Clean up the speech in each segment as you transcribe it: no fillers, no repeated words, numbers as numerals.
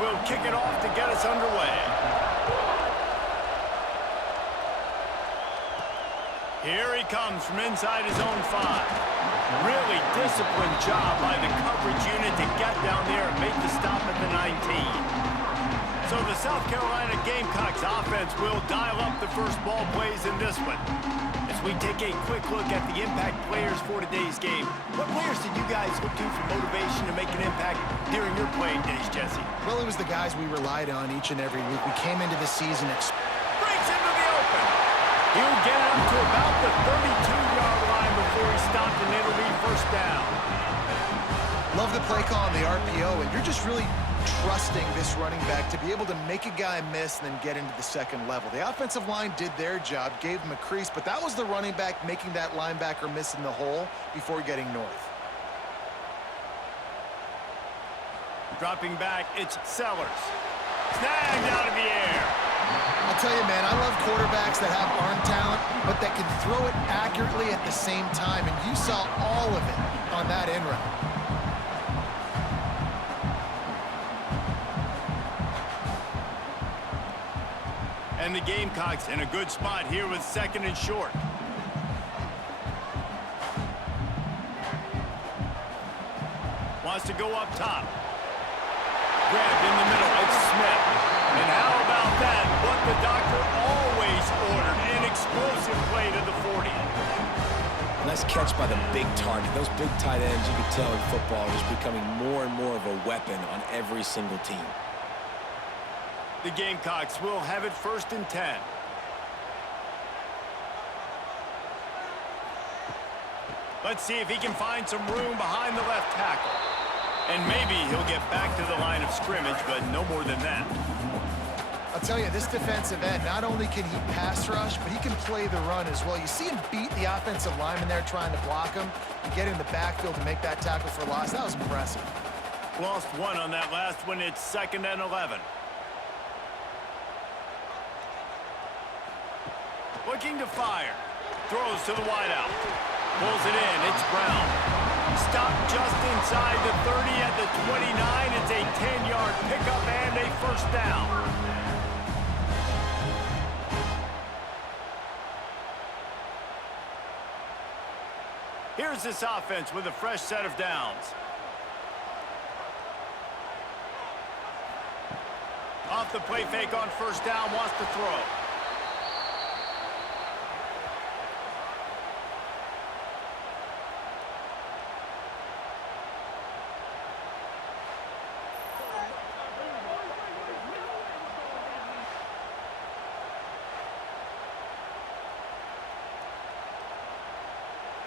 will kick it off to get us underway. Here he comes from inside his own 5. Really disciplined job by the coverage unit to get down there and make the stop at the 19. So the South Carolina Gamecocks offense will dial up the first ball plays in this one. As we take a quick look at the impact players for today's game, what players did you guys look to for motivation to make an impact during your playing days, Jesse? Well, it was the guys we relied on each and every week. We came into the season... Breaks into the open. He'll get up to about the 32-yard line before he stopped, and it'll be first down. Love the play call on the RPO, and you're just really trusting this running back to be able to make a guy miss and then get into the second level. The offensive line did their job, gave him a crease, but that was the running back making that linebacker miss in the hole before getting north. Dropping back, it's Sellers. Snagged out of the air. I'll tell you, man, I love quarterbacks that have arm talent, but that can throw it accurately at the same time, and you saw all of it on that end route. And the Gamecocks in a good spot here with 2nd and short. Wants to go up top. Grabbed in the middle, it's Smith. And how about that? What the doctor always ordered, an explosive play to the 40. Nice catch by the big target. Those big tight ends, you can tell in football, are just becoming more and more of a weapon on every single team. The Gamecocks will have it 1st and 10. Let's see if he can find some room behind the left tackle. And maybe he'll get back to the line of scrimmage, but no more than that. I'll tell you, this defensive end, not only can he pass rush, but he can play the run as well. You see him beat the offensive lineman there trying to block him and get in the backfield to make that tackle for loss. That was impressive. Lost one on that last one. It's 2nd and 11. Looking to fire. Throws to the wideout. Pulls it in. It's Brown. Stopped just inside the 30 at the 29. It's a 10-yard pickup and a first down. Here's this offense with a fresh set of downs. Off the play fake on first down. Wants to throw.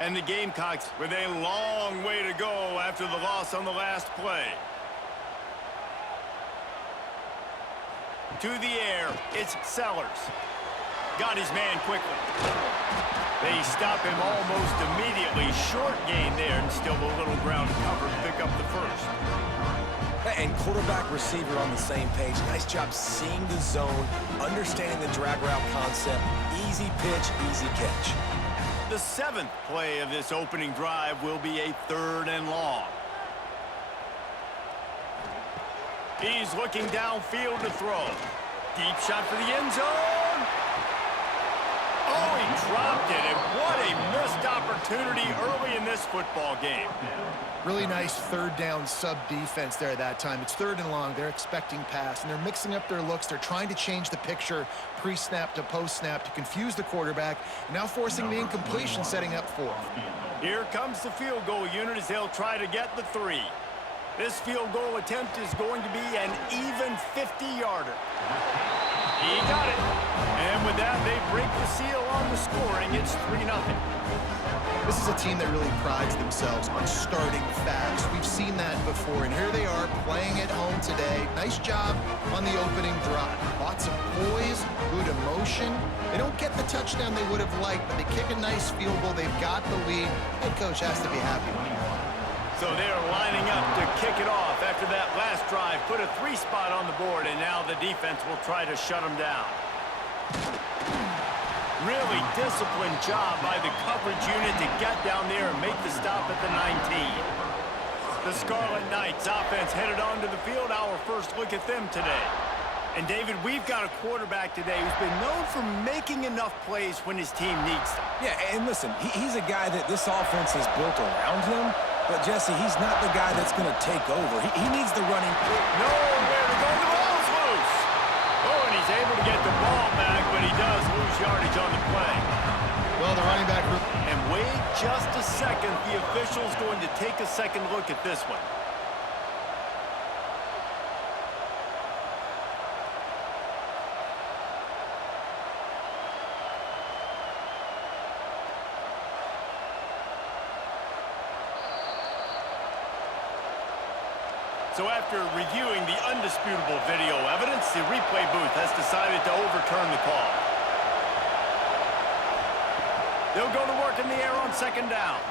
And the Gamecocks with a long way to go after the loss on the last play. To the air, it's Sellers. Got his man quickly. They stop him almost immediately. Short gain there, and still a little ground cover to pick up the first. And quarterback receiver on the same page. Nice job seeing the zone, understanding the drag route concept. Easy pitch, easy catch. The 7th play of this opening drive will be a 3rd and long. He's looking downfield to throw. Deep shot for the end zone. Oh, he dropped it, and what a missed opportunity early in this football game. Really nice 3rd down sub-defense there at that time. It's 3rd and long. They're expecting pass, and they're mixing up their looks. They're trying to change the picture pre-snap to post-snap to confuse the quarterback, and now forcing the incompletion, setting up 4th. Here comes the field goal unit as they'll try to get the 3. This field goal attempt is going to be an even 50-yarder. He got it. And with that, they break the seal on the scoring. It's 3-0. This is a team that really prides themselves on starting fast. We've seen that before, and here they are playing at home today. Nice job on the opening drive. Lots of poise, good emotion. They don't get the touchdown they would have liked, but they kick a nice field goal. They've got the lead. Head coach has to be happy when he won. So they're lining up to kick it off after that last drive. Put a 3 spot on the board, and now the defense will try to shut them down. Really disciplined job by the coverage unit to get down there and make the stop at the 19. The Scarlet Knights offense headed onto the field. Our first look at them today. And, David, we've got a quarterback today who's been known for making enough plays when his team needs them. Yeah, and listen, he's a guy that this offense is built around him. But, Jesse, he's not the guy that's going to take over. He needs the running. Nowhere to go. The ball's loose. Oh, and he's able to get the ball back, but he does lose yardage on the play. Well, the running back... And wait just a second. The official's going to take a second look at this one. So after reviewing the undisputable video evidence, the replay booth has decided to overturn the call. They'll go to work in the air on second down.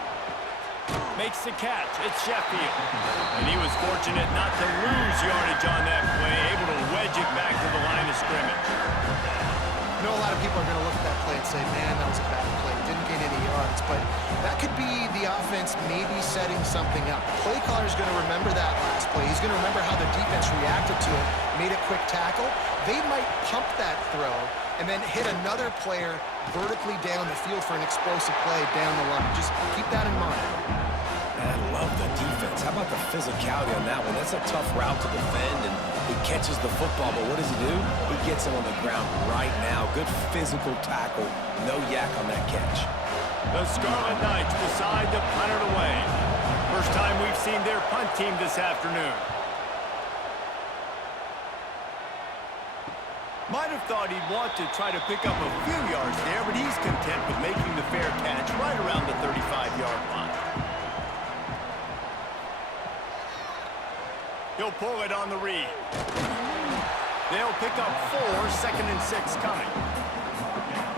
Makes the catch. It's Sheffield. And he was fortunate not to lose yardage on that play, able to wedge it back to the line of scrimmage. I know a lot of people are going to look at that play and say, man, that was a bad play. Didn't gain any yards. But that could be the offense maybe setting something up. The play caller's going to remember that last play. He's going to remember how the defense reacted to it, made a quick tackle. They might pump that throw and then hit another player vertically down the field for an explosive play down the line. Just keep that in mind. I love the defense. How about the physicality on that one? That's a tough route to defend, and he catches the football, but what does he do? He gets him on the ground right now. Good physical tackle. No yak on that catch. The Scarlet Knights decide to punt it away. First time we've seen their punt team this afternoon. Might have thought he'd want to try to pick up a few yards there, but he's content with making the fair catch right around the 35-yard line. He'll pull it on the read. They'll pick up 4, 2nd and 6 coming.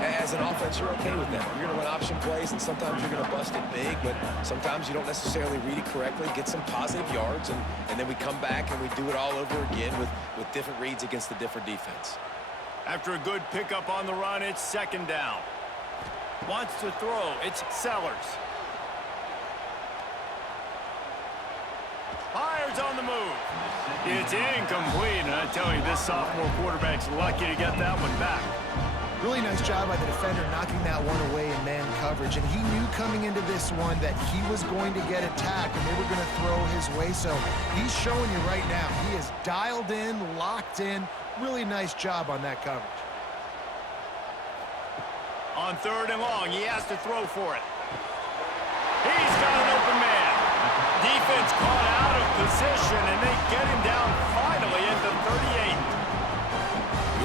As an offense, you're okay with that. You're going to run option plays, and sometimes you're going to bust it big, but sometimes you don't necessarily read it correctly, get some positive yards, and then we come back and we do it all over again with different reads against the different defense. After a good pickup on the run, it's second down. Wants to throw. It's Sellers. Fires on the move. It's incomplete, and I tell you, this sophomore quarterback's lucky to get that one back. Really nice job by the defender knocking that one away in man coverage. And he knew coming into this one that he was going to get attacked and they were going to throw his way. So he's showing you right now, he is dialed in, locked in. Really nice job on that coverage. On 3rd and long, he has to throw for it. He's got an open man. Defense caught out of position, and they get him down finally at the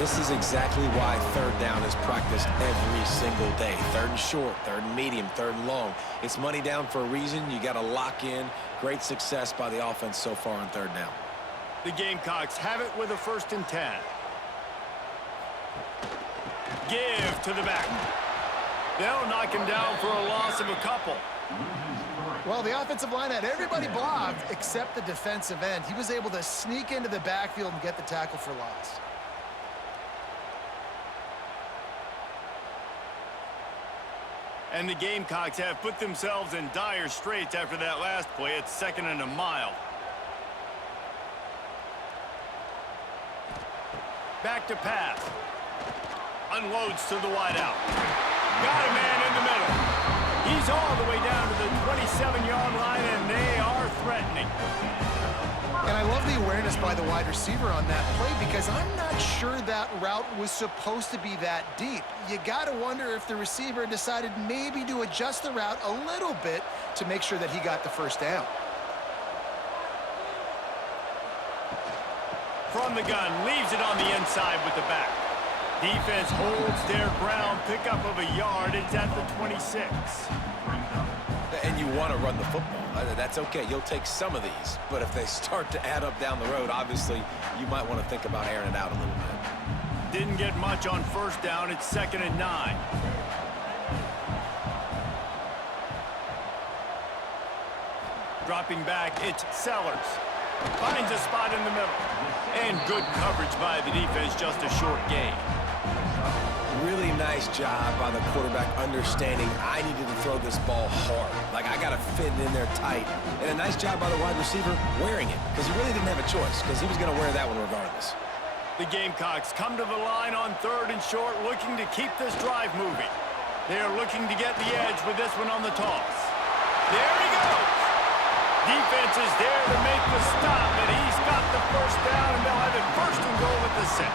38. This is exactly why 3rd down is practiced every single day. 3rd and short, 3rd and medium, 3rd and long. It's money down for a reason. You got to lock in. Great success by the offense so far on 3rd down. The Gamecocks have it with a 1st and 10. Give to the back. They'll knock him down for a loss of a couple. Well, the offensive line had everybody blocked except the defensive end. He was able to sneak into the backfield and get the tackle for loss. And the Gamecocks have put themselves in dire straits after that last play. It's 2nd and a mile. Back to pass. Unloads to the wideout. Got a man in the middle. He's all the way down to the 27-yard line, and they are threatening. And I love the awareness by the wide receiver on that play because I'm not sure that route was supposed to be that deep. You got to wonder if the receiver decided maybe to adjust the route a little bit to make sure that he got the 1st down. From the gun, leaves it on the inside with the back. Defense holds their ground, pickup of a yard. It's at the 26. And you want to run the football. That's okay. You'll take some of these. But if they start to add up down the road, obviously, you might want to think about airing it out a little bit. Didn't get much on 1st down. It's 2nd and 9. Dropping back, it's Sellers. Finds a spot in the middle. And good coverage by the defense, just a short gain. Really nice job by the quarterback understanding I needed to throw this ball hard. Like, I got to fit it in there tight. And a nice job by the wide receiver wearing it, because he really didn't have a choice, because he was going to wear that one regardless. The Gamecocks come to the line on 3rd and short, looking to keep this drive moving. They are looking to get the edge with this one on the toss. There he goes. Defense is there to make the stop, and he's got the first down, and they'll have it 1st and goal at the 6.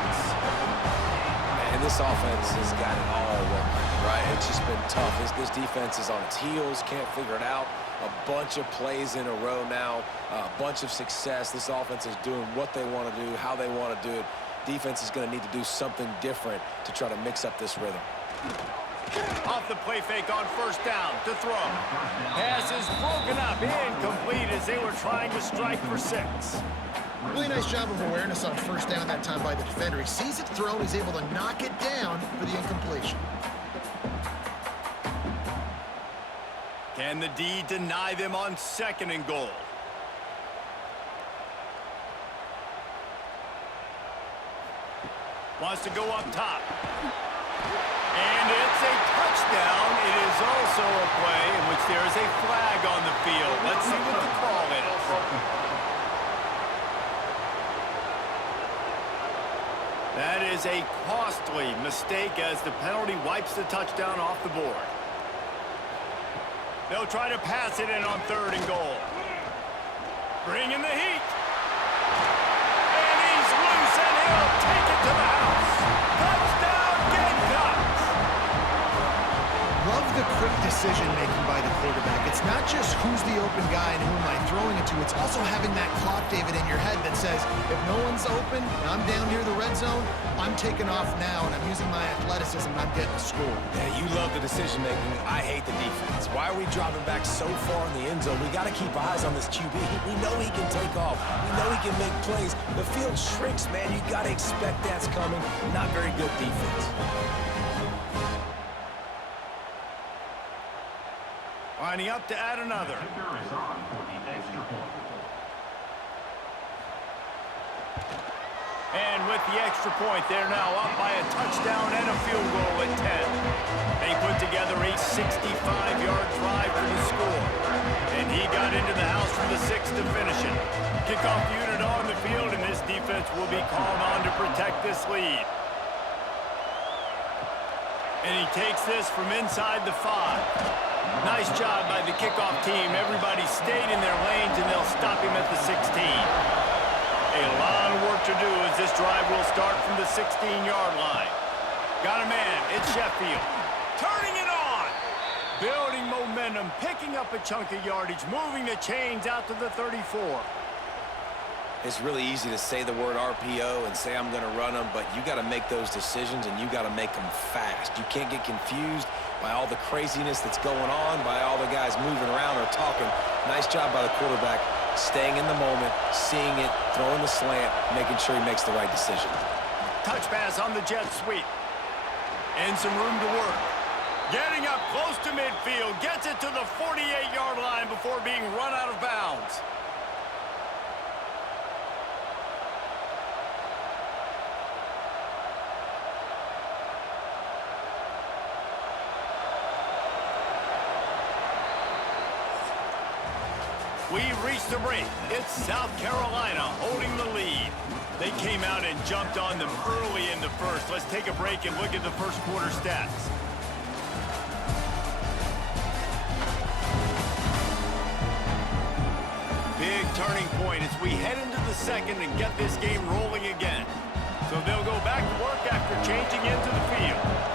And this offense has got it all wrong, right? It's just been tough. This defense is on its heels, can't figure it out. A bunch of plays in a row now, a bunch of success. This offense is doing what they want to do, how they want to do it. Defense is going to need to do something different to try to mix up this rhythm. Off the play fake on 1st down to throw. Pass is broken up, incomplete as they were trying to strike for 6. Really nice job of awareness on 1st down that time by the defender. He sees it thrown, he's able to knock it down for the incompletion. Can the D deny them on 2nd and goal? Wants to go up top. And it's a touchdown. It is also a play in which there is a flag on the field. Let's see what the call is. That is a costly mistake as the penalty wipes the touchdown off the board. They'll try to pass it in on 3rd and goal. Bring in the heat. And he's loose, and he'll take it to the house. Touchdown, Gamecocks. Love the quick decision-making by the quarterback. It's not just who's the open guy and who am I throwing it to. It's also having that clock, David, in your head that says, if no one's open and I'm down near the red zone, I'm taking off now, and I'm using my athleticism, and I'm getting a score. Yeah, you love the decision-making. I hate the defense. Why are we dropping back so far in the end zone? We got to keep eyes on this QB. We know he can take off. We know he can make plays. The field shrinks, man. You got to expect that's coming. Not very good defense. Lining up to add another. And with the extra point, they're now up by a touchdown and a field goal at 10. They put together a 65-yard drive for the score. And he got into the house from the 6 to finish it. Kickoff unit on the field, and this defense will be called on to protect this lead. And he takes this from inside the 5. Nice job by the kickoff team. Everybody stayed in their lanes, and they'll stop him at the 16. A lot of work to do as this drive will start from the 16-yard line. Got a man. It's Sheffield. Turning it on. Building momentum, picking up a chunk of yardage, moving the chains out to the 34. It's really easy to say the word RPO and say I'm going to run them, but you got to make those decisions, and you got to make them fast. You can't get confused by all the craziness that's going on, by all the guys moving around or talking. Nice job by the quarterback, staying in the moment, seeing it, throwing the slant, making sure he makes the right decision. Touch pass on the jet sweep. And some room to work. Getting up close to midfield, gets it to the 48-yard line before being run out of bounds. We've reached the break. It's South Carolina holding the lead. They came out and jumped on them early in the first. Let's take a break and look at the first quarter stats. Big turning point as we head into the second and get this game rolling again. So they'll go back to work after changing into the field.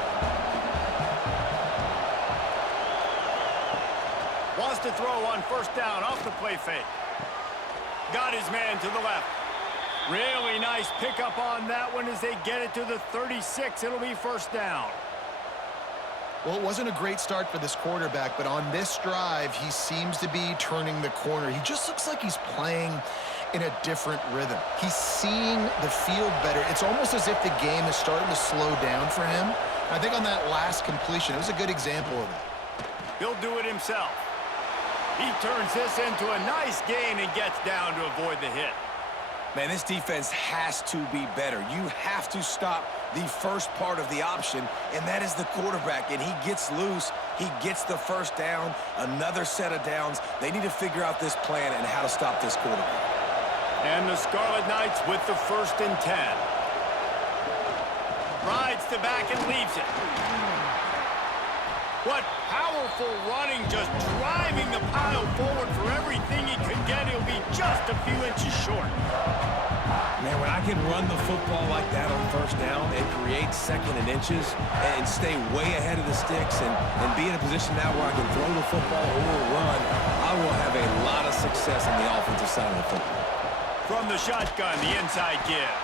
Wants to throw on 1st down off the play fake. Got his man to the left. Really nice pickup on that one as they get it to the 36. It'll be 1st down. Well, it wasn't a great start for this quarterback, but on this drive, he seems to be turning the corner. He just looks like he's playing in a different rhythm. He's seeing the field better. It's almost as if the game is starting to slow down for him. I think on that last completion, it was a good example of that. He'll do it himself. He turns this into a nice gain and gets down to avoid the hit. Man, this defense has to be better. You have to stop the first part of the option, and that is the quarterback. And he gets loose. He gets the first down, another set of downs. They need to figure out this plan and how to stop this quarterback. And the Scarlet Knights with the 1st and 10. Rides to back and leaves it. What powerful running, just driving the pile forward for everything he could get. He'll be just a few inches short. Man, when I can run the football like that on 1st down and create 2nd and inches and stay way ahead of the sticks and be in a position now where I can throw the football or run, I will have a lot of success on the offensive side of the football. From the shotgun, the inside give.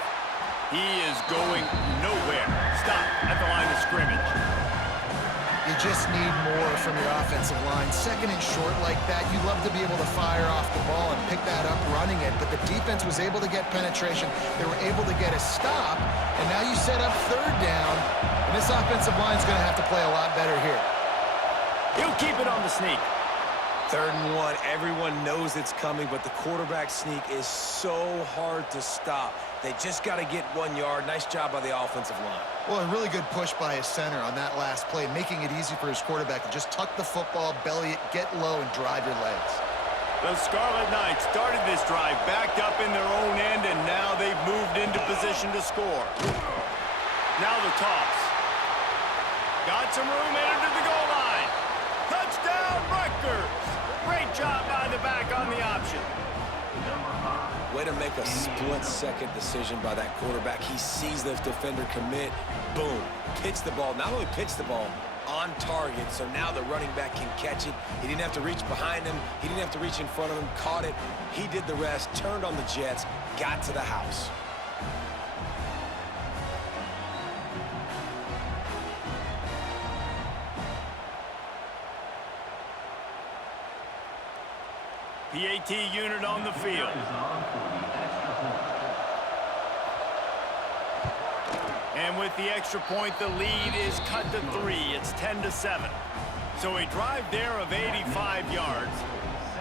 He is going nowhere. Stop at the line of scrimmage. You just need more from your offensive line. 2nd and short like that, you'd love to be able to fire off the ball and pick that up running it, but the defense was able to get penetration. They were able to get a stop, and now you set up 3rd down, and this offensive line is going to have to play a lot better here. He'll keep it on the sneak. 3rd and 1, everyone knows it's coming, but the quarterback sneak is so hard to stop. They just got to get 1 yard. Nice job by the offensive line. Well, a really good push by his center on that last play, making it easy for his quarterback to just tuck the football, belly it, get low, and drive your legs. The Scarlet Knights started this drive backed up in their own end, and now they've moved into position to score. Now the toss. Got some room, entered to the goal line. Touchdown, Rutgers! Great job by the back on the option. Way to make a split-second decision by that quarterback. He sees the defender commit. Boom. Pitch the ball. Not only pitch the ball, on target. So now the running back can catch it. He didn't have to reach behind him. He didn't have to reach in front of him. Caught it. He did the rest. Turned on the Jets. Got to the house. PAT unit on the field. And with the extra point, the lead is cut to 3. It's 10-7. So a drive there of 85 yards.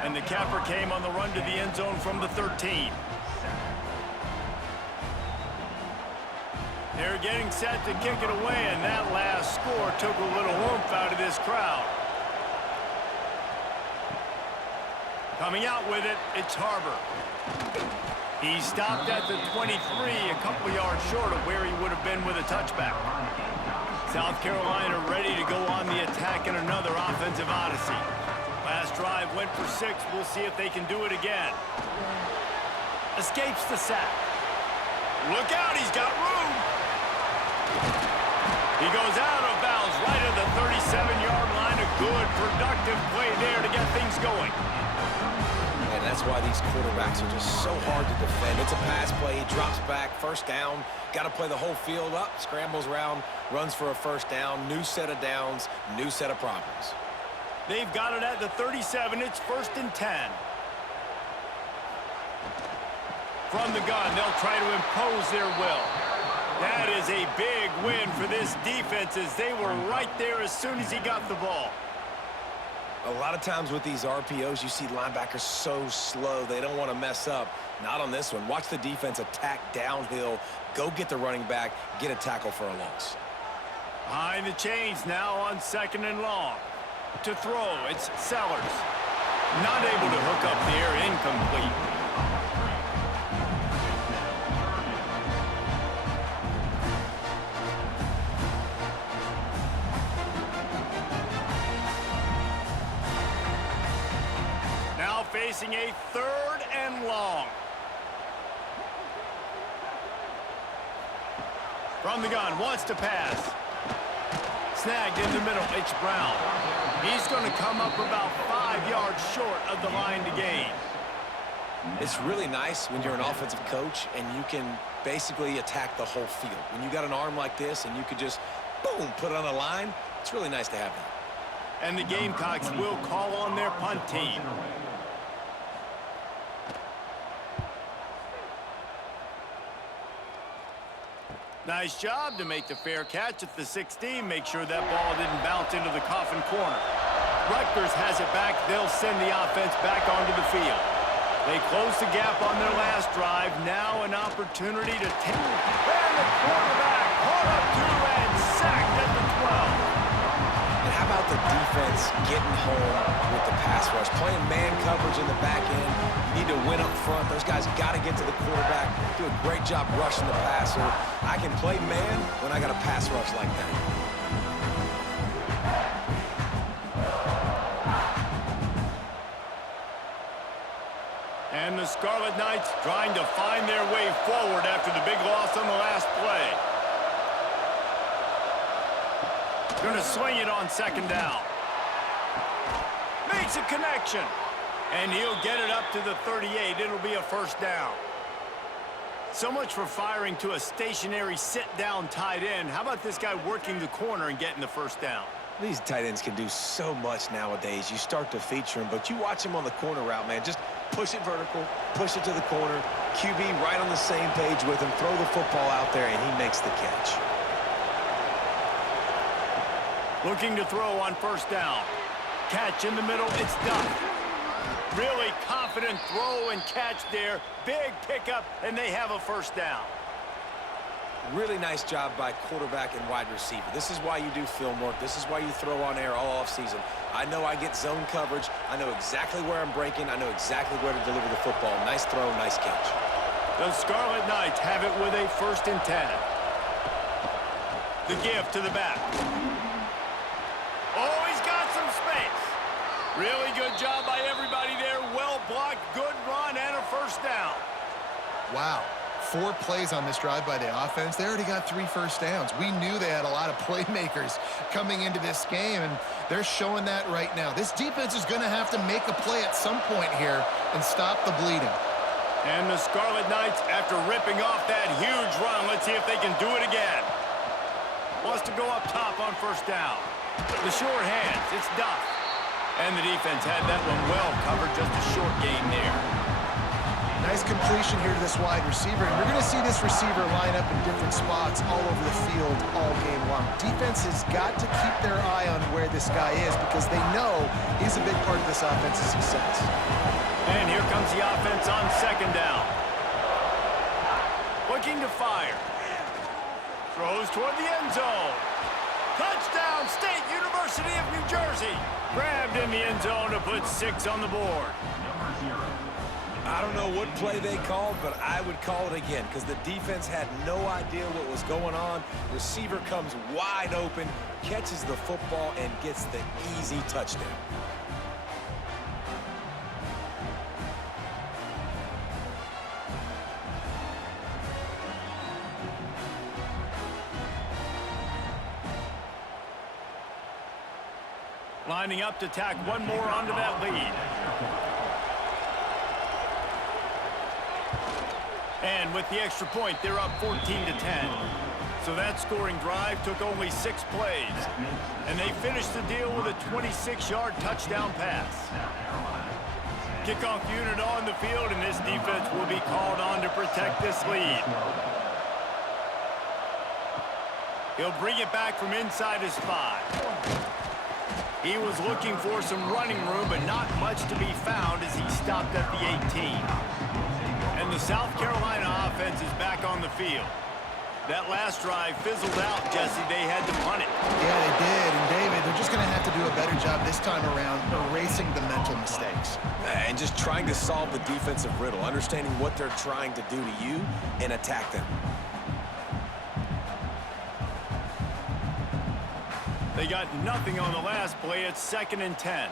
And the capper came on the run to the end zone from the 13. They're getting set to kick it away, and that last score took a little oomph out of this crowd. Coming out with it, it's Harbor. He stopped at the 23, a couple yards short of where he would have been with a touchback. South Carolina ready to go on the attack in another offensive odyssey. Last drive went for 6. We'll see if they can do it again. Escapes the sack. Look out, he's got room. He goes out of bounds right at the 37-yard line. A good, productive play there to get things going. And that's why these quarterbacks are just so hard to defend. It's a pass play. He drops back. 1st down. Got to play the whole field up. Scrambles around. Runs for a 1st down. New set of downs. New set of problems. They've got it at the 37. It's 1st and 10. From the gun, they'll try to impose their will. That is a big win for this defense as they were right there as soon as he got the ball. A lot of times with these RPOs, you see linebackers so slow, they don't want to mess up. Not on this one. Watch the defense attack downhill, go get the running back, get a tackle for a loss. Behind the chains now on 2nd and long. To throw, it's Sellers. Not able to hook up there, incomplete. Facing a 3rd and long. From the gun, wants to pass. Snagged in the middle, it's Brown. He's going to come up about 5 yards short of the line to gain. It's really nice when you're an offensive coach and you can basically attack the whole field. When you got an arm like this and you could just, boom, put it on the line, it's really nice to have that. And the Gamecocks will call on their punt team. Nice job to make the fair catch at the 16. Make sure that ball didn't bounce into the coffin corner. Rutgers has it back. They'll send the offense back onto the field. They closed the gap on their last drive. Now an opportunity to take. And the quarterback caught up to and sacked at the 12. And how about the defense getting home with the pass rush? Playing man coverage in the back end. You need to win up front. Those guys got to get to the quarterback. Do a great job rushing the passer. I can play man when I got a pass rush like that. And the Scarlet Knights trying to find their way forward after the big loss on the last play. Going to swing it on second down. Makes a connection. And he'll get it up to the 38. It'll be a first down. So much for firing to a stationary sit-down tight end. How about this guy working the corner and getting the first down? These tight ends can do so much nowadays. You start to feature them, but you watch him on the corner route, man. Just push it vertical, push it to the corner. QB right on the same page with him. Throw the football out there, and he makes the catch. Looking to throw on first down. Catch in the middle. It's done. Really confident throw and catch there. Big pickup, and they have a first down. Really nice job by quarterback and wide receiver. This is why you do film work. This is why you throw on air all offseason. I know I get zone coverage. I know exactly where I'm breaking. I know exactly where to deliver the football. Nice throw, nice catch. The Scarlet Knights have it with a 1st and 10. The give to the back. Oh, he's got some space. Really good job by everybody there. Well blocked, good run, and a first down. Wow. 4 plays on this drive by the offense. They already got 3 first downs. We knew they had a lot of playmakers coming into this game, and they're showing that right now. This defense is going to have to make a play at some point here and stop the bleeding. And the Scarlet Knights, after ripping off that huge run, let's see if they can do it again. Wants to go up top on first down. The short hands, it's Duff. And the defense had that one well covered, just a short gain there. Nice completion here to this wide receiver, and we're going to see this receiver line up in different spots all over the field all game long. Defense has got to keep their eye on where this guy is because they know he's a big part of this offense's success. And here comes the offense on second down. Looking to fire. Throws toward the end zone. Touchdown, State University of New Jersey. Grabbed in the end zone to put 6 on the board. I don't know what play they called, but I would call it again because the defense had no idea what was going on. Receiver comes wide open, catches the football, and gets the easy touchdown. Lining up to tack one more onto that lead. And with the extra point, they're up 14-10. So that scoring drive took only 6 plays. And they finished the deal with a 26-yard touchdown pass. Kickoff unit on the field, and this defense will be called on to protect this lead. He'll bring it back from inside his 5. He was looking for some running room, but not much to be found as he stopped at the 18. And the South Carolina offense is back on the field. That last drive fizzled out, Jesse. They had to punt it. Yeah, they did. And, David, they're just going to have to do a better job this time around erasing the mental mistakes. And just trying to solve the defensive riddle, understanding what they're trying to do to you and attack them. They got nothing on the last play. It's 2nd and 10.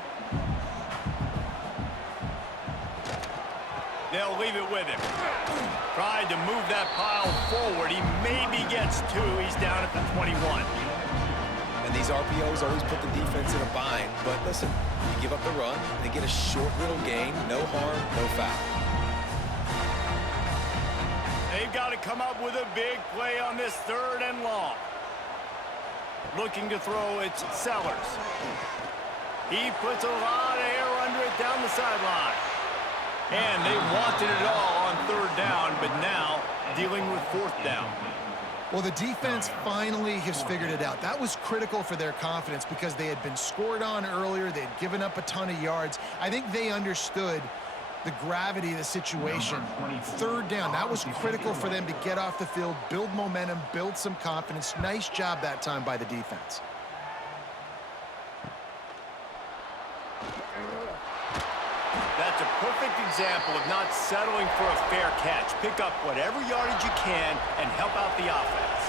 They'll leave it with him. Tried to move that pile forward. He maybe gets 2. He's down at the 21. And these RPOs always put the defense in a bind. But listen, you give up the run, they get a short little gain. No harm, no foul. They've got to come up with a big play on this 3rd and long. Looking to throw, it's Sellers. He puts a lot of air under it down the sideline. And they wanted it all on 3rd down, but now dealing with 4th down. Well, the defense finally has figured it out. That was critical for their confidence because they had been scored on earlier. They had given up a ton of yards. I think they understood the gravity of the situation. Third down, that was critical for them to get off the field, build momentum, build some confidence. Nice job that time by the defense. That's a perfect example of not settling for a fair catch. Pick up whatever yardage you can and help out the offense.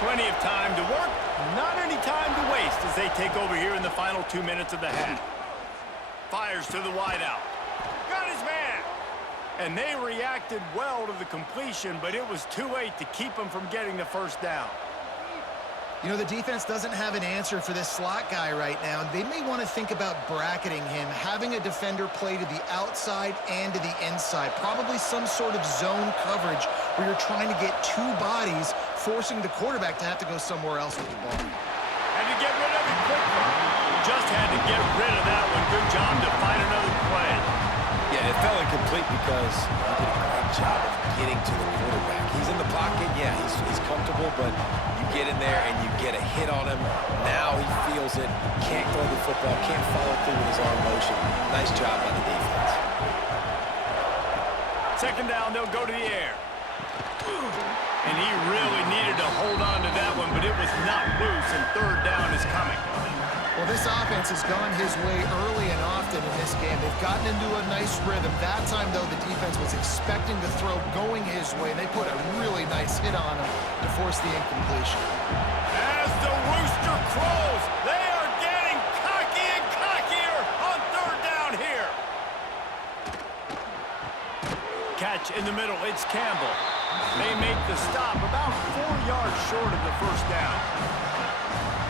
Plenty of time to work, not any time to waste as they take over here in the final 2 minutes of the half. Fires to the wideout. Got his man! And they reacted well to the completion, but it was too late to keep them from getting the first down. You know, the defense doesn't have an answer for this slot guy right now. They may want to think about bracketing him, having a defender play to the outside and to the inside. Probably some sort of zone coverage where you're trying to get two bodies, forcing the quarterback to have to go somewhere else with the ball. Had to get rid of it quickly. Just had to get rid of that one. Good job to find another play. Yeah, it fell incomplete because he did a great job of getting to the quarterback. He's in the pocket, yeah, he's comfortable, but you get in there and you get a hit on him. Now he feels it, can't throw the football, can't follow through with his arm motion. Nice job by the defense. Second down, they'll go to the air. And he really needed to hold on to that one, but it was not loose, and third down is coming. Well, this offense has gone his way early and often in this game. They've gotten into a nice rhythm. That time, though, the defense was expecting the throw going his way, and they put a really nice hit on him to force the incompletion. As the rooster crows, they are getting cocky and cockier on third down here. Catch in the middle, it's Campbell. They make the stop about 4 yards short of the first down.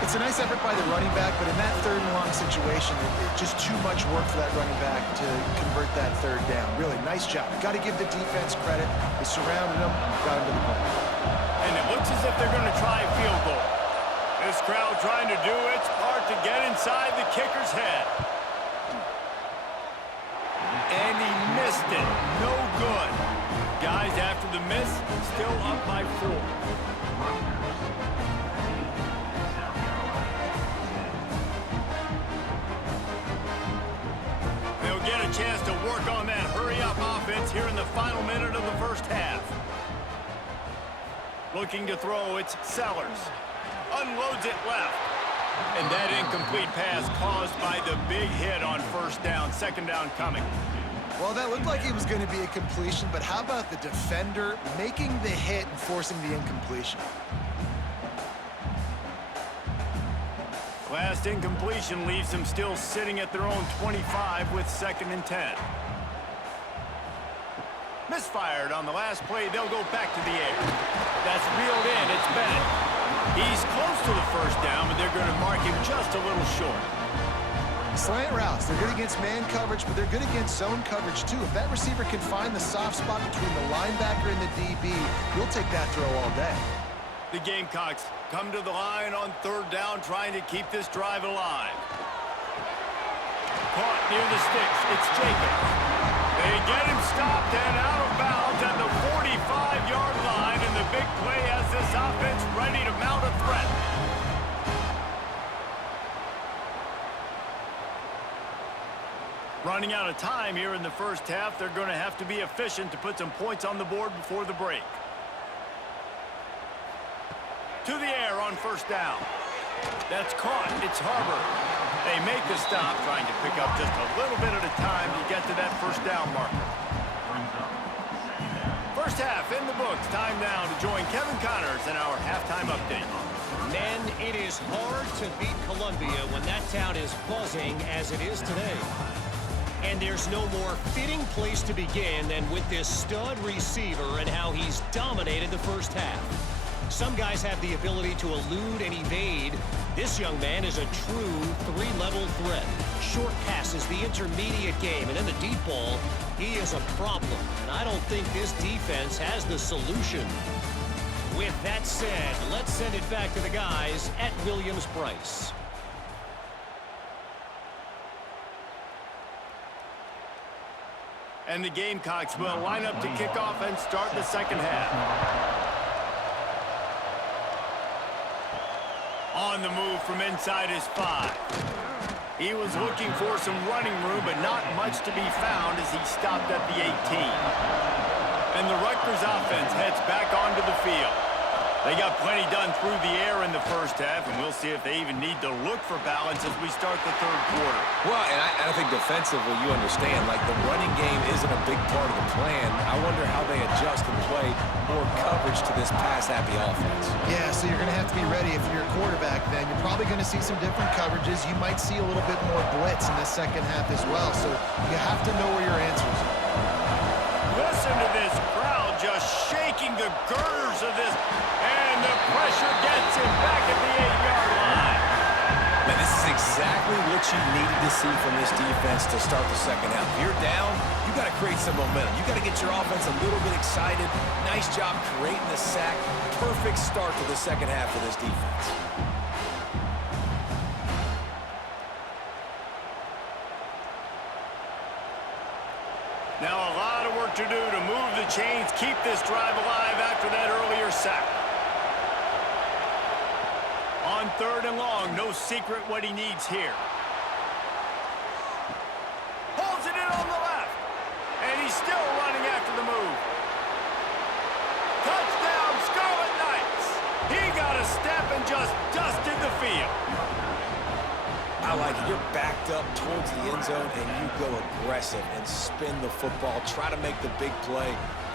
It's a nice effort by the running back, but in that third and long situation, it's just too much work for that running back to convert that third down. Really, nice job. Got to give the defense credit. They surrounded him, got him to the ball. And it looks as if they're going to try a field goal. This crowd trying to do its part to get inside the kicker's head. And he missed it. No good. Guys, after the miss, still up by 4. Get a chance to work on that hurry-up offense here in the final minute of the first half. Looking to throw, it's Sellers. Unloads it left. And that incomplete pass caused by the big hit on first down. Second down coming. Well, that looked like it was going to be a completion, but how about the defender making the hit and forcing the incompletion? Last incompletion leaves them still sitting at their own 25 with 2nd and 10. Misfired on the last play. They'll go back to the air. That's reeled in. It's Bennett. He's close to the first down, but they're going to mark him just a little short. Slant routes. They're good against man coverage, but they're good against zone coverage, too. If that receiver can find the soft spot between the linebacker and the DB, you'll take that throw all day. The Gamecocks come to the line on third down, trying to keep this drive alive. Caught near the sticks. It's Jacobs. They get him stopped and out of bounds at the 45-yard line, and the big play has this offense ready to mount a threat. Running out of time here in the first half, they're going to have to be efficient to put some points on the board before the break. To the air on first down. That's caught. It's Harbor. They make the stop, trying to pick up just a little bit at a time to get to that first down marker. First half in the books. Time now to join Kevin Connors in our halftime update. Men, it is hard to beat Columbia when that town is buzzing as it is today. And there's no more fitting place to begin than with this stud receiver and how he's dominated the first half. Some guys have the ability to elude and evade. This young man is a true three-level threat. Short passes, the intermediate game, and in the deep ball, he is a problem. And I don't think this defense has the solution. With that said, let's send it back to the guys at Williams-Brice. And the Gamecocks will line up to kick off and start the second half. On On the move from inside his 5. He was looking for some running room, but not much to be found as he stopped at the 18. And the Rutgers offense heads back onto the field. They got plenty done through the air in the first half, and we'll see if they even need to look for balance as we start the third quarter. Well, and I think defensively, you understand, like the running game isn't a big part of the plan. I wonder how they adjust and play more coverage to this pass-happy offense. Yeah, so you're going to have to be ready if you're a quarterback then. You're probably going to see some different coverages. You might see a little bit more blitz in the second half as well, so you have to know where your answers are. Listen to this crowd just shaking the girders of this, and the pressure gets him back at the 8-yard line. Man, this is exactly what you needed to see from this defense to start the second half. If you're down, you got to create some momentum. You got to get your offense a little bit excited. Nice job creating the sack. Perfect start to the second half for this defense. Now a lot of work to do to move the chains, keep this drive alive after that earlier sack. On 3rd and long, no secret what he needs here. Holds it in on the left, and he's still running after the move. Touchdown, Scarlet Knights! He got a step and just dusted the field. I like it. You're backed up towards the end zone, and you go aggressive and spin the football, try to make the big play,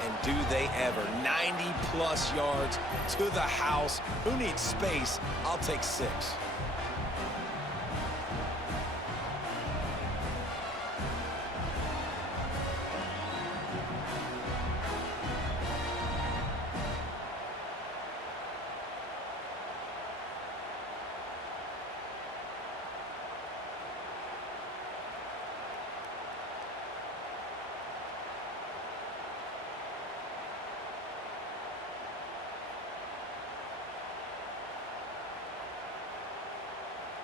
and do they ever. 90-plus yards to the house. Who needs space? I'll take 6.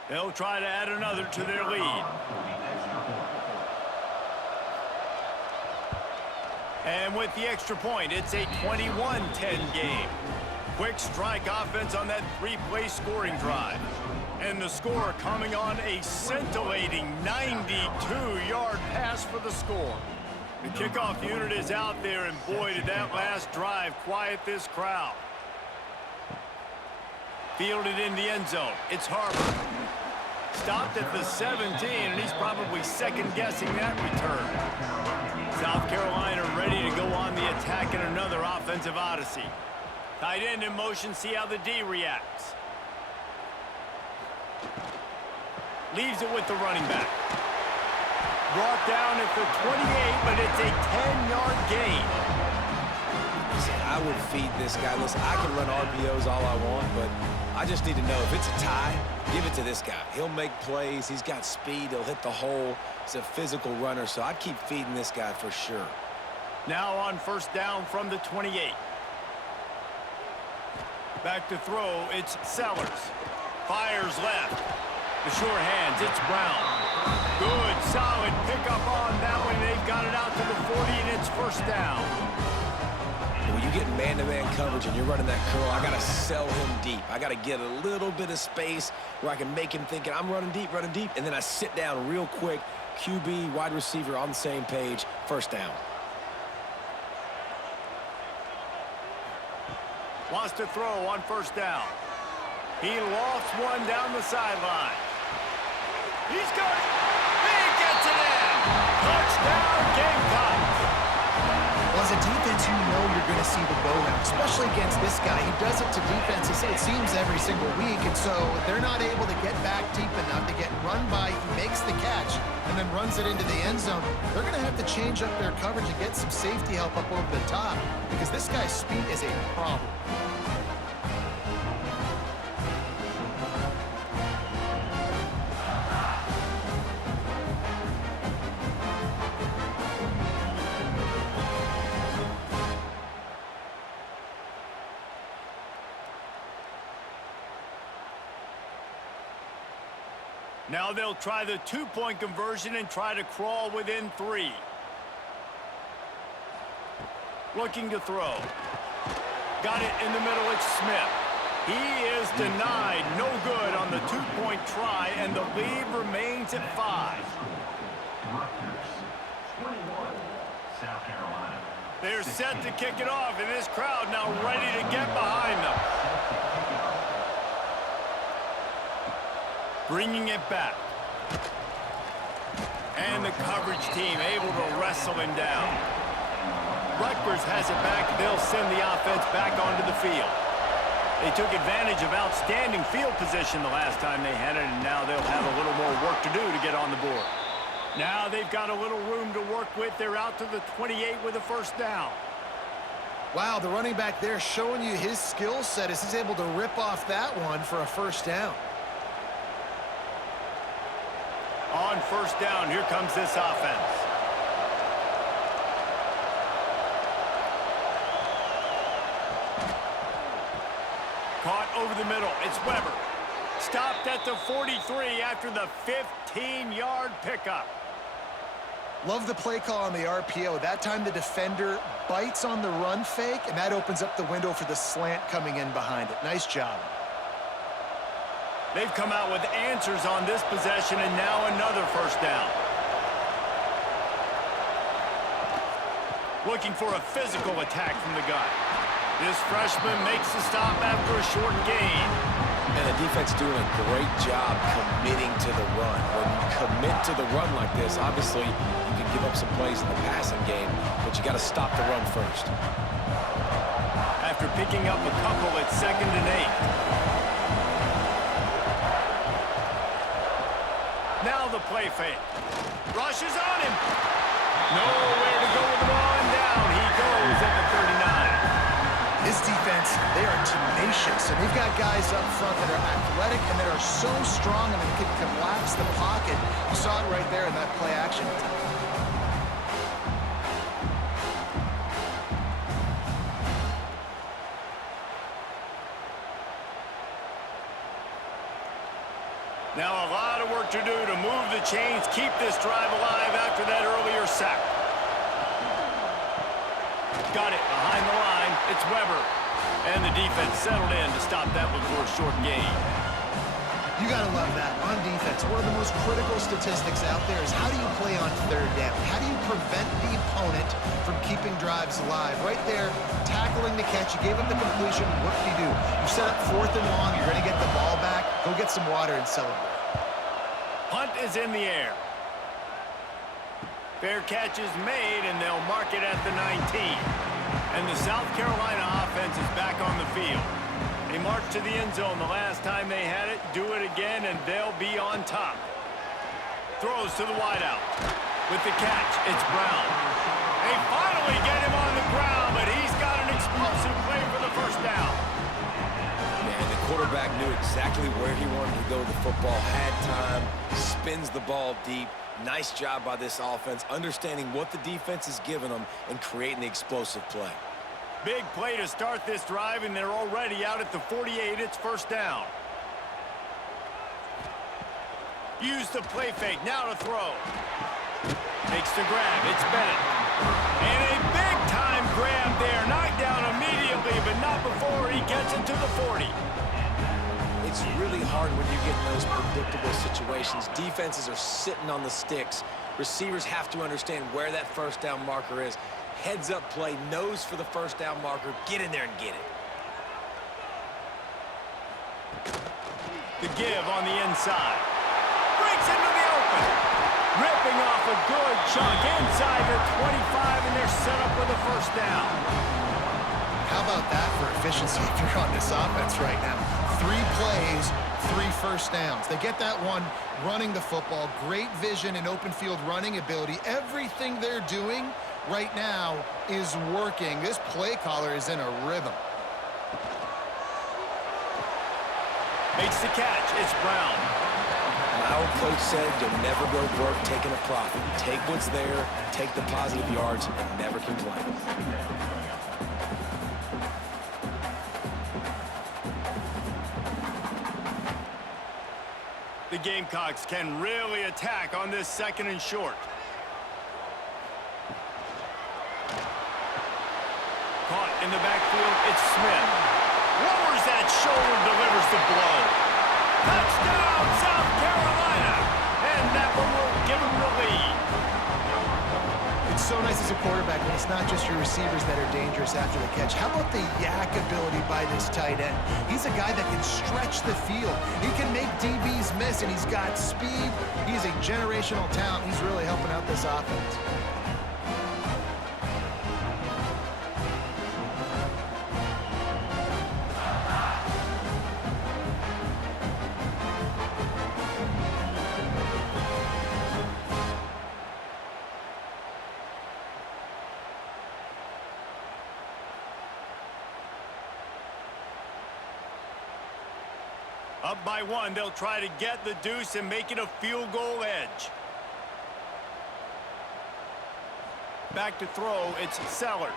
They'll try to add another to their lead. And with the extra point, it's a 21-10 game. Quick strike offense on that 3-play scoring drive. And the score coming on a scintillating 92-yard pass for the score. The kickoff unit is out there, and boy, did that last drive quiet this crowd. Fielded in the end zone. It's Harper. Stopped at the 17, and he's probably second-guessing that return. South Carolina ready to go on the attack in another offensive odyssey. Tight end in motion, see how the D reacts. Leaves it with the running back. Brought down at the 28, but it's a 10-yard gain. I would feed this guy. Listen, I can run RPOs all I want, but I just need to know if it's a tie, give it to this guy. He'll make plays. He's got speed. He'll hit the hole. He's a physical runner, so I'd keep feeding this guy for sure. Now on first down from the 28. Back to throw, it's Sellers. Fires left. The sure hands, it's Brown. Good, solid pickup on that one. They've got it out to the 40, and it's first down. When you get man-to-man coverage and you're running that curl, I got to sell him deep. I got to get a little bit of space where I can make him thinking I'm running deep, and then I sit down real quick. QB, wide receiver on the same page, first down. Wants to throw on first down. He lofts one down the sideline. He's got it. He gets it in. Touchdown, Gamecocks. Well, as a defense, you know you're going to see the go route, especially against this guy. He does it to defenses, it seems, every single week, and so they're not able to get back deep enough to get run by. He makes the catch and then runs it into the end zone. They're going to have to change up their coverage and get some safety help up over the top because this guy's speed is a problem. Now they'll try the two-point conversion and try to crawl within 3. Looking to throw. Got it in the middle, it's Smith. He is denied. No good on the two-point try, and the lead remains at 5. Rutgers, 21, South Carolina. They're set to kick it off, and this crowd now ready to get behind them. Bringing it back. And the coverage team able to wrestle him down. Rutgers has it back. They'll send the offense back onto the field. They took advantage of outstanding field position the last time they had it, and now they'll have a little more work to do to get on the board. Now they've got a little room to work with. They're out to the 28 with a first down. Wow, the running back there showing you his skill set as he's able to rip off that one for a first down. On first down, here comes this offense. Caught over the middle. It's Weber. Stopped at the 43 after the 15-yard pickup. Love the play call on the RPO. That time the defender bites on the run fake, and that opens up the window for the slant coming in behind it. Nice job. They've come out with answers on this possession, and now another first down. Looking for a physical attack from the guy. This freshman makes the stop after a short gain. And the defense doing a great job committing to the run. When you commit to the run like this, obviously you can give up some plays in the passing game, but you got to stop the run first. After picking up a couple at 2nd and 8. Now the play fake. Rushes on him. Nowhere to go with the ball, and down he goes at the 39. This defense, they are tenacious, and they've got guys up front that are athletic and that are so strong and that can collapse the pocket. You saw it right there in that play action. Now a lot of work to do to move the chains, keep this drive alive after that earlier sack. Got it behind the line. It's Weber. And the defense settled in to stop that one for a short gain. You got to love that. On defense, one of the most critical statistics out there is how do you play on third down? How do you prevent the opponent from keeping drives alive? Right there, tackling the catch. You gave up the completion. What do? You set up 4th and long. You're going to get the ball back. Go get some water and celebrate. Punt is in the air. Fair catch is made, and they'll mark it at the 19. And the South Carolina offense is back on the field. They marched to the end zone the last time they had it. Do it again, and they'll be on top. Throws to the wideout. With the catch, it's Brown. They finally get him on the ground, but he's got an explosive play for the first down. And the quarterback knew exactly where he wanted to go with the football, had time, spins the ball deep. Nice job by this offense, understanding what the defense is giving them and creating the explosive play. Big play to start this drive, and they're already out at the 48. It's first down. Use the play fake. Now to throw. Takes the grab. It's Bennett. And a big-time grab there. Knocked down immediately, but not before he gets it to the 40. It's really hard when you get in those predictable situations. Defenses are sitting on the sticks. Receivers have to understand where that first down marker is. Heads up play, nose for the first down marker. Get in there and get it. The give on the inside. Breaks into the open. Ripping off a good chunk inside the 25, and they're set up with a first down. How about that for efficiency if you're on this offense right now? 3 plays, 3 first downs. They get that one running the football. Great vision and open field running ability. Everything they're doing right now is working. This play caller is in a rhythm. Makes the catch. It's Brown. My old coach said you'll never go broke taking a profit. Take what's there, take the positive yards, and never complain. The Gamecocks can really attack on this 2nd and short. Caught in the backfield, it's Smith. Lowers that shoulder realize as a quarterback when it's not just your receivers that are dangerous after the catch. How about the yak ability by this tight end? He's a guy that can stretch the field. He can make DBs miss, and he's got speed. He's a generational talent. He's really helping out this offense. Up by one, they'll try to get the deuce and make it a field goal edge. Back to throw, it's Sellers.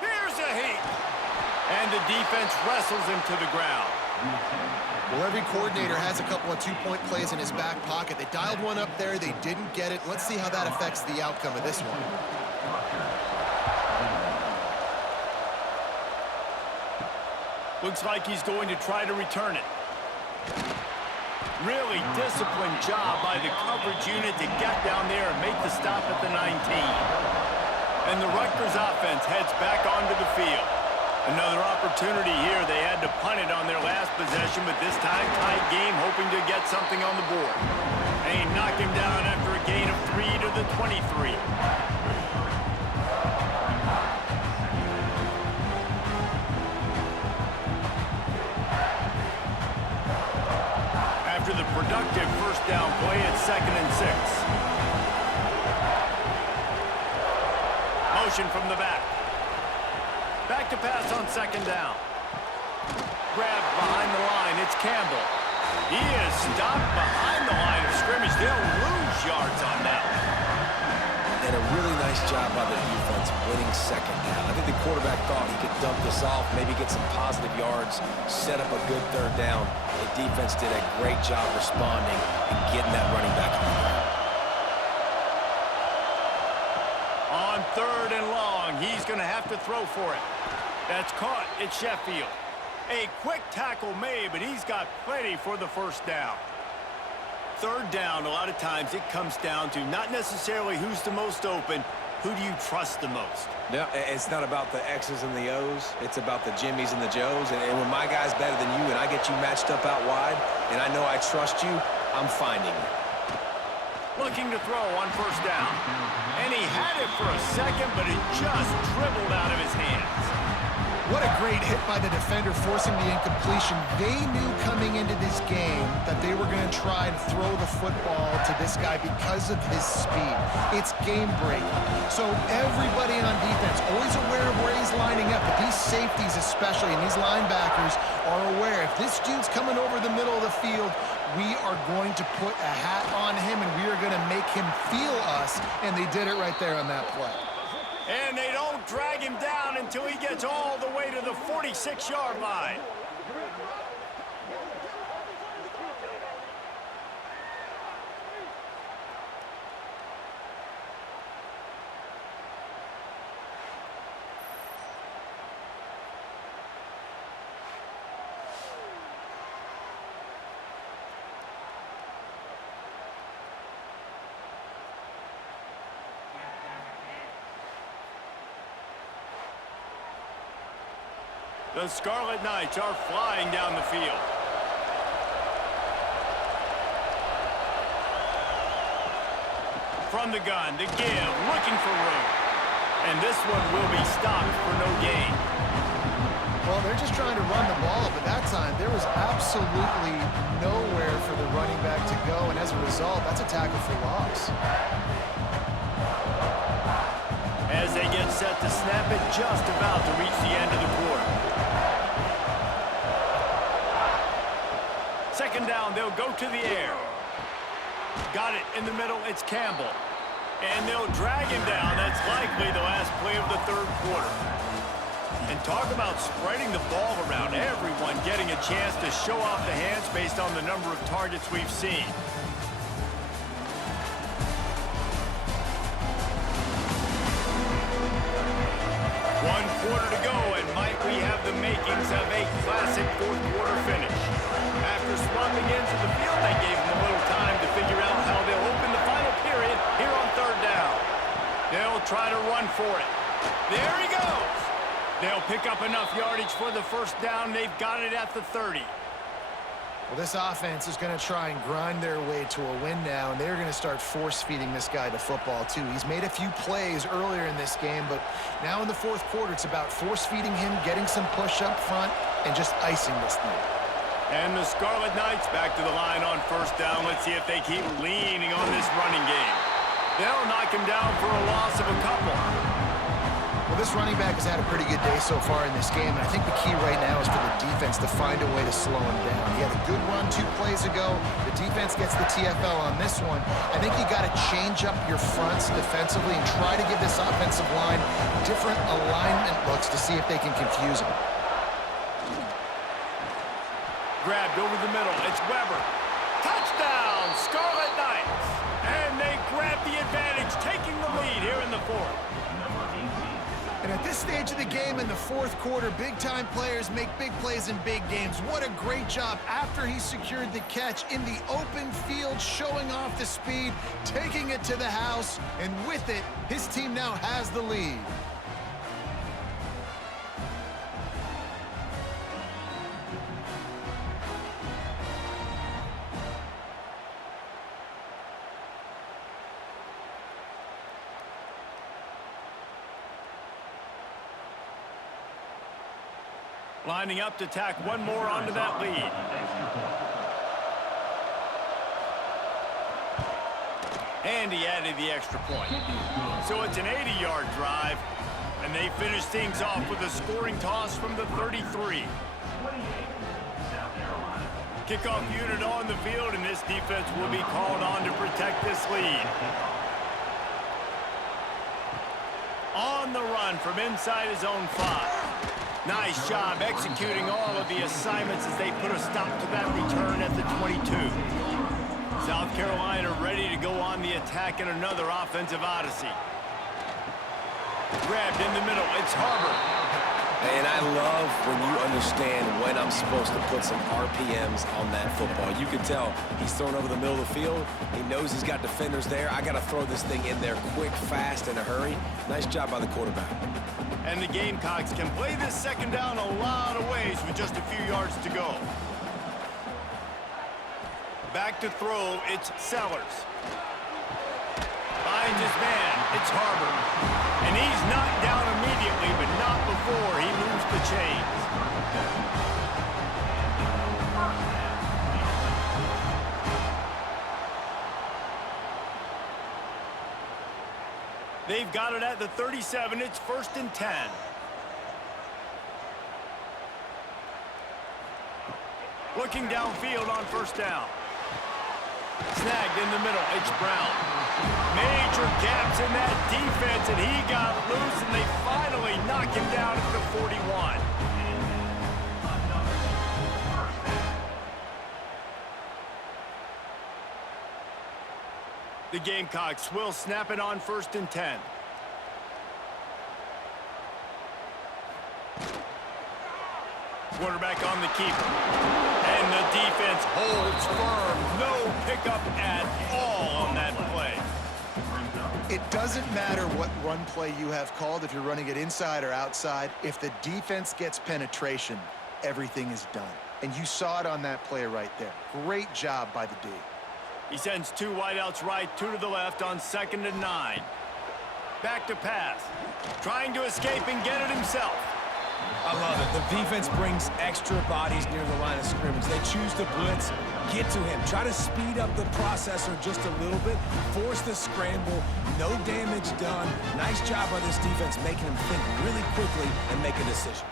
Here's a heat. And the defense wrestles him to the ground. Well, every coordinator has a couple of two-point plays in his back pocket. They dialed one up there. They didn't get it. Let's see how that affects the outcome of this one. Looks like he's going to try to return it. Really disciplined job by the coverage unit to get down there and make the stop at the 19. And the Rutgers offense heads back onto the field. Another opportunity here. They had to punt it on their last possession, but this time tight game, hoping to get something on the board. They knock him down after a gain of 3 to the 23. After the productive first down play, it's 2nd and 6. Motion from the back. Back to pass on 2nd down. Grab behind the line, it's Campbell. He is stopped behind the line of scrimmage. They'll lose yards on that one. And a really nice job by the defense winning 2nd down. I think the quarterback thought he could dump this off, maybe get some positive yards, set up a good 3rd down. The defense did a great job responding and getting that running back on the ground. On 3rd and long, he's going to have to throw for it. That's caught. It's Sheffield. A quick tackle made, but he's got plenty for the first down. 3rd down, a lot of times it comes down to not necessarily who's the most open, who do you trust the most? No, it's not about the X's and the O's. It's about the Jimmies and the Joes. And when my guy's better than you and I get you matched up out wide and I know I trust you, I'm finding you. Looking to throw on 1st down. And he had it for a second, but it just dribbled out of his hands. What a great hit by the defender, forcing the incompletion. They knew coming into this game that they were going to try and throw the football to this guy because of his speed. It's game-breaking. So everybody on defense, always aware of where he's lining up, but these safeties especially, and these linebackers are aware. If this dude's coming over the middle of the field, we are going to put a hat on him, and we are going to make him feel us, and they did it right there on that play. And they don't drag him down until he gets all the way to the 46-yard line. The Scarlet Knights are flying down the field. From the gun, the give, looking for room. And this one will be stopped for no gain. Well, they're just trying to run the ball, but that time there was absolutely nowhere for the running back to go, and as a result, that's a tackle for loss. As they get set to snap it, just about to reach the end of the quarter. 2nd down, they'll go to the air. Got it in the middle, it's Campbell. And they'll drag him down. That's likely the last play of the 3rd quarter. And talk about spreading the ball around. Everyone getting a chance to show off the hands based on the number of targets we've seen. One quarter to go, and might we have the makings of a classic 4th quarter finish. After swapping into the field, they gave them a little time to figure out how they'll open the final period here on 3rd down. They'll try to run for it. There he goes. They'll pick up enough yardage for the first down. They've got it at the 30. Well, this offense is going to try and grind their way to a win now, and they're going to start force-feeding this guy the football, too. He's made a few plays earlier in this game, but now in the fourth quarter, it's about force-feeding him, getting some push up front, and just icing this thing. And the Scarlet Knights back to the line on first down. Let's see if they keep leaning on this running game. They'll knock him down for a loss of a couple. Well, this running back has had a pretty good day so far in this game, and I think the key right now is for the defense to find a way to slow him down. He had a good run 2 plays ago. The defense gets the TFL on this one. I think you got to change up your fronts defensively and try to give this offensive line different alignment looks to see if they can confuse him. Grabbed over the middle. It's Weber. Touchdown, Scarlet Knights. And they grab the advantage, taking the lead here in the fourth. And at this stage of the game in the fourth quarter, big-time players make big plays in big games. What a great job after he secured the catch in the open field, showing off the speed, taking it to the house, and with it, his team now has the lead. Lining up to tack one more onto that lead. And he added the extra point. So it's an 80-yard drive, and they finish things off with a scoring toss from the 33. Kickoff unit on the field, and this defense will be called on to protect this lead. On the run from inside his own 5. Nice job executing all of the assignments as they put a stop to that return at the 22. South Carolina ready to go on the attack in another offensive odyssey. Grabbed in the middle. It's Harbor. And I love when you understand when I'm supposed to put some RPMs on that football. You can tell he's thrown over the middle of the field. He knows he's got defenders there. I got to throw this thing in there quick, fast, in a hurry. Nice job by the quarterback. And the Gamecocks can play this second down a lot of ways with just a few yards to go. Back to throw, it's Sellers. Finds his man, it's Harbor. And he's knocked down immediately, but not before he moves the chains. They've got it at the 37. It's 1st and 10. Looking downfield on first down. Snagged in the middle. It's Brown. Major gaps in that defense, and he got loose, and they finally knock him down at the 41. The Gamecocks will snap it on 1st and 10. Quarterback on the keeper. And the defense holds firm. No pickup at all on that play. It doesn't matter what run play you have called, if you're running it inside or outside. If the defense gets penetration, everything is done. And you saw it on that play right there. Great job by the D. He sends 2 wideouts right, 2 to the left on 2nd and 9. Back to pass. Trying to escape and get it himself. I love it. The defense brings extra bodies near the line of scrimmage. They choose to blitz, get to him, try to speed up the processor just a little bit, force the scramble, no damage done. Nice job by this defense making him think really quickly and make a decision.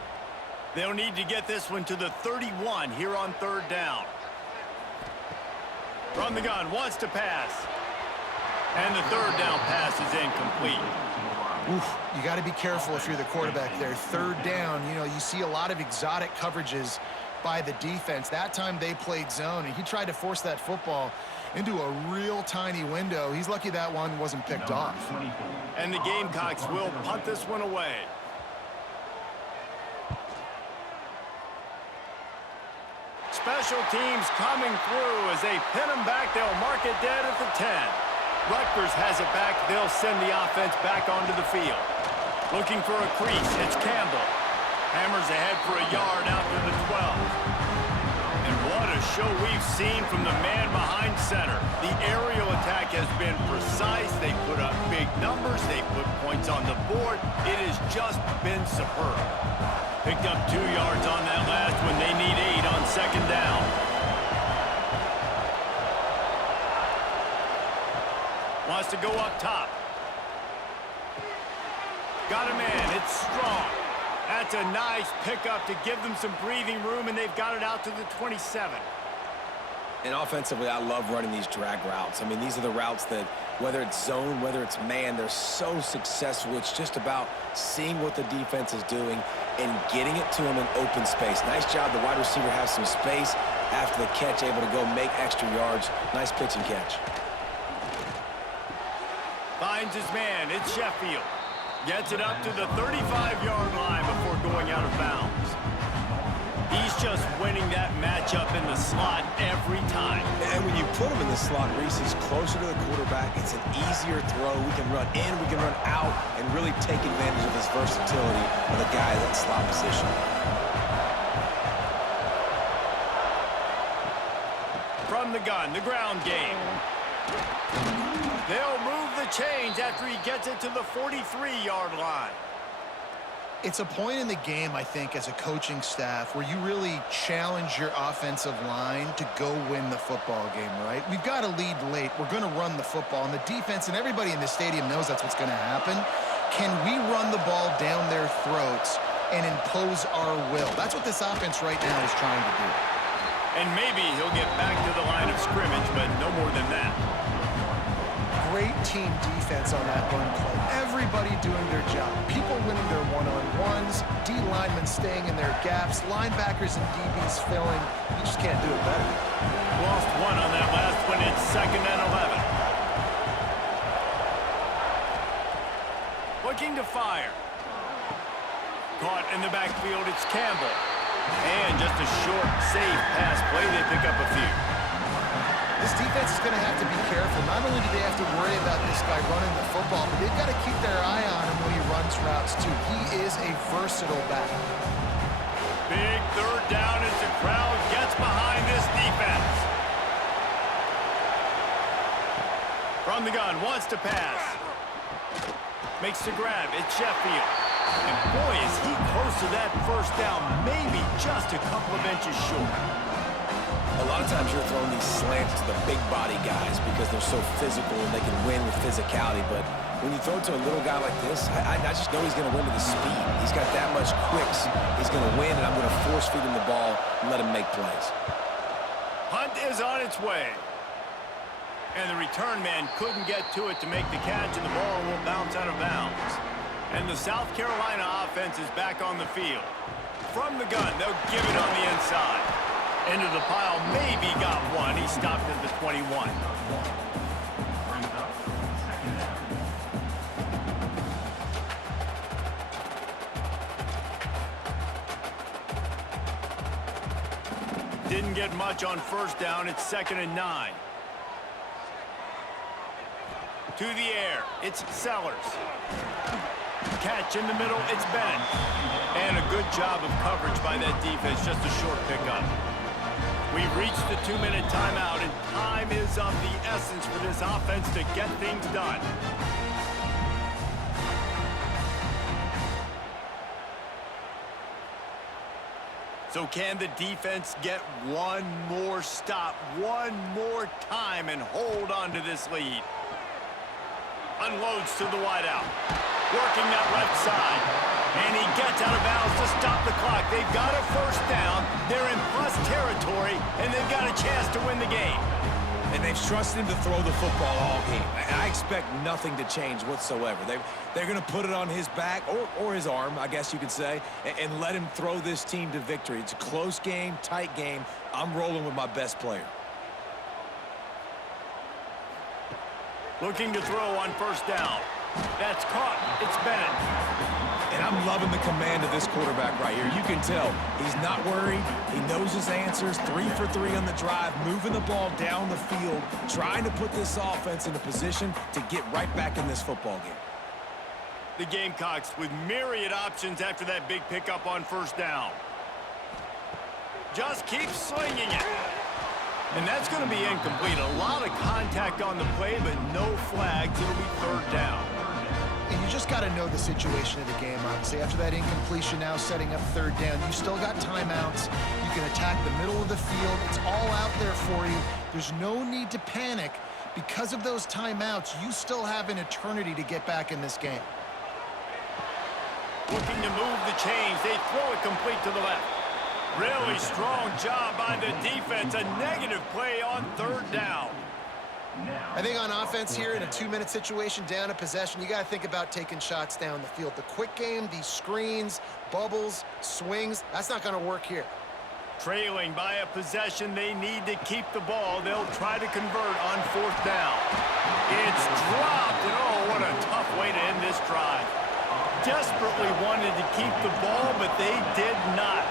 They'll need to get this one to the 31 here on 3rd down. From the gun, wants to pass. And the 3rd down pass is incomplete. Oof, you got to be careful if you're the quarterback there. 3rd down, you know, you see a lot of exotic coverages by the defense. That time they played zone, and he tried to force that football into a real tiny window. He's lucky that one wasn't picked off. And the Gamecocks will punt this one away. Special teams coming through as they pin him back. They'll mark it dead at the 10. Rutgers has it back. They'll send the offense back onto the field. Looking for a crease. It's Campbell. Hammers ahead for a yard out to the 12. And what a show we've seen from the man behind center. The aerial attack has been precise. They put up big numbers. They put points on the board. It has just been superb. Picked up 2 yards on that last one. They need 8 on second down. Wants to go up top. Got a man. It's Strong. That's a nice pickup to give them some breathing room, and they've got it out to the 27. And offensively, I love running these drag routes. I mean, these are the routes that, whether it's zone, whether it's man, they're so successful. It's just about seeing what the defense is doing and getting it to them in open space. Nice job. The wide receiver has some space after the catch, able to go make extra yards. Nice pitch and catch. Finds his man. It's Sheffield. Gets it up to the 35-yard line before going out of bounds. He's just winning that matchup in the slot every time. And when you put him in the slot, Reese is closer to the quarterback. It's an easier throw. We can run in, we can run out, and really take advantage of his versatility of the guy in that slot position. From the gun, the ground game. They'll move the chains after he gets it to the 43-yard line. It's a point in the game, I think, as a coaching staff where you really challenge your offensive line to go win the football game, right? We've got to lead late. We're going to run the football. And the defense and everybody in the stadium knows that's what's going to happen. Can we run the ball down their throats and impose our will? That's what this offense right now is trying to do. And maybe he'll get back to the line of scrimmage, but no more than that. Great team defense on that run play. Everybody doing their job. People winning their one-on-ones, D linemen staying in their gaps, linebackers and DBs filling. You just can't do it better. Lost one on that last one. It's 2nd and 11. Looking to fire. Caught in the backfield. It's Campbell. And just a short, safe pass play. They pick up a few. This defense is going to have to be careful. Not only do they have to worry about this guy running the football, but they've got to keep their eye on him when he runs routes, too. He is a versatile back. Big 3rd down as the crowd gets behind this defense. From the gun, wants to pass. Makes the grab. It's Sheffield. And boy, is he close to that 1st down, maybe just a couple of inches short. A lot of times you're throwing these slants to the big body guys because they're so physical and they can win with physicality. But when you throw it to a little guy like this, I just know he's going to win with his speed. He's got that much quicks. He's going to win, and I'm going to force feed him the ball and let him make plays. Hunt is on its way. And the return man couldn't get to it to make the catch, and the ball will bounce out of bounds. And the South Carolina offense is back on the field. From the gun, they'll give it on the inside. Into the pile, maybe got one. He stopped at the 21. Didn't get much on 1st down. It's 2nd and 9. To the air, it's Sellers. Catch in the middle, it's Bennett. And a good job of coverage by that defense, just a short pickup. We've reached the 2-minute timeout, and time is of the essence for this offense to get things done. So can the defense get one more stop, one more time, and hold on to this lead? Unloads to the wideout. Working that left side. And he gets out of bounds to stop the clock. They've got a 1st down. They're in plus territory, and they've got a chance to win the game. And they've trusted him to throw the football all game. I expect nothing to change whatsoever. They're going to put it on his back, or his arm, I guess you could say, and let him throw this team to victory. It's a close game, tight game. I'm rolling with my best player. Looking to throw on 1st down. That's caught. It's Bennett. And I'm loving the command of this quarterback right here. You can tell he's not worried. He knows his answers. 3 for 3 on the drive, moving the ball down the field, trying to put this offense in a position to get right back in this football game. The Gamecocks with myriad options after that big pickup on first down. Just keep slinging it. And that's going to be incomplete. A lot of contact on the play, but no flags. It'll be third down. And you just got to know the situation of the game, obviously. After that incompletion, now setting up third down, you still got timeouts. You can attack the middle of the field. It's all out there for you. There's no need to panic. Because of those timeouts, you still have an eternity to get back in this game. Looking to move the chains. They throw it complete to the left. Really strong job by the defense. A negative play on third down. I think on offense here in a 2-minute situation, down a possession, you got to think about taking shots down the field. The quick game, these screens, bubbles, swings, that's not going to work here. Trailing by a possession, they need to keep the ball. They'll try to convert on fourth down. It's dropped, and oh, what a tough way to end this drive. Desperately wanted to keep the ball, but they did not.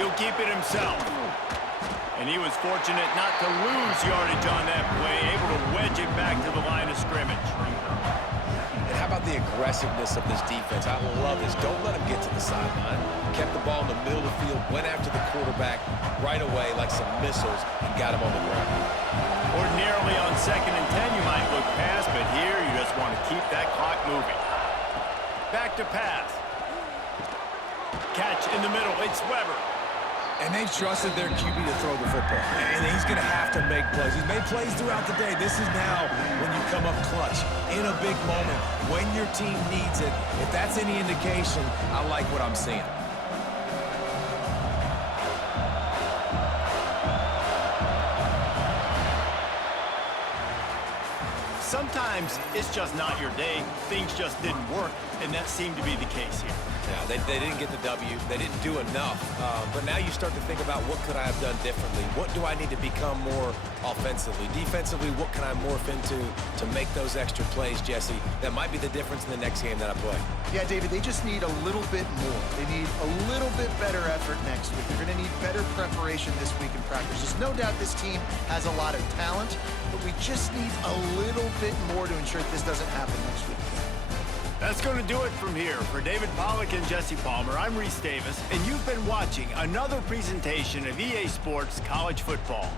He'll keep it himself. And he was fortunate not to lose yardage on that play, able to wedge it back to the line of scrimmage. And how about the aggressiveness of this defense? I love this. Don't let him get to the sideline. Kept the ball in the middle of the field, went after the quarterback right away like some missiles, and got him on the ground. Ordinarily on 2nd and 10, you might look past, but here you just want to keep that clock moving. Back to pass. Catch in the middle. It's Weber. And they've trusted their QB to throw the football. And he's going to have to make plays. He's made plays throughout the day. This is now when you come up clutch in a big moment when your team needs it. If that's any indication, I like what I'm seeing. Sometimes it's just not your day. Things just didn't work, and that seemed to be the case here. Yeah, they didn't get the W. They didn't do enough. But now you start to think about what could I have done differently? What do I need to become more offensively? Defensively, what can I morph into to make those extra plays, Jesse? That might be the difference in the next game that I play. Yeah, David, they just need a little bit more. They need a little bit better effort next week. They're going to need better preparation this week in practice. There's no doubt this team has a lot of talent, but we just need a little bit more to ensure that this doesn't happen next week. That's going to do it from here. For David Pollack and Jesse Palmer, I'm Reese Davis, and you've been watching another presentation of EA Sports College Football.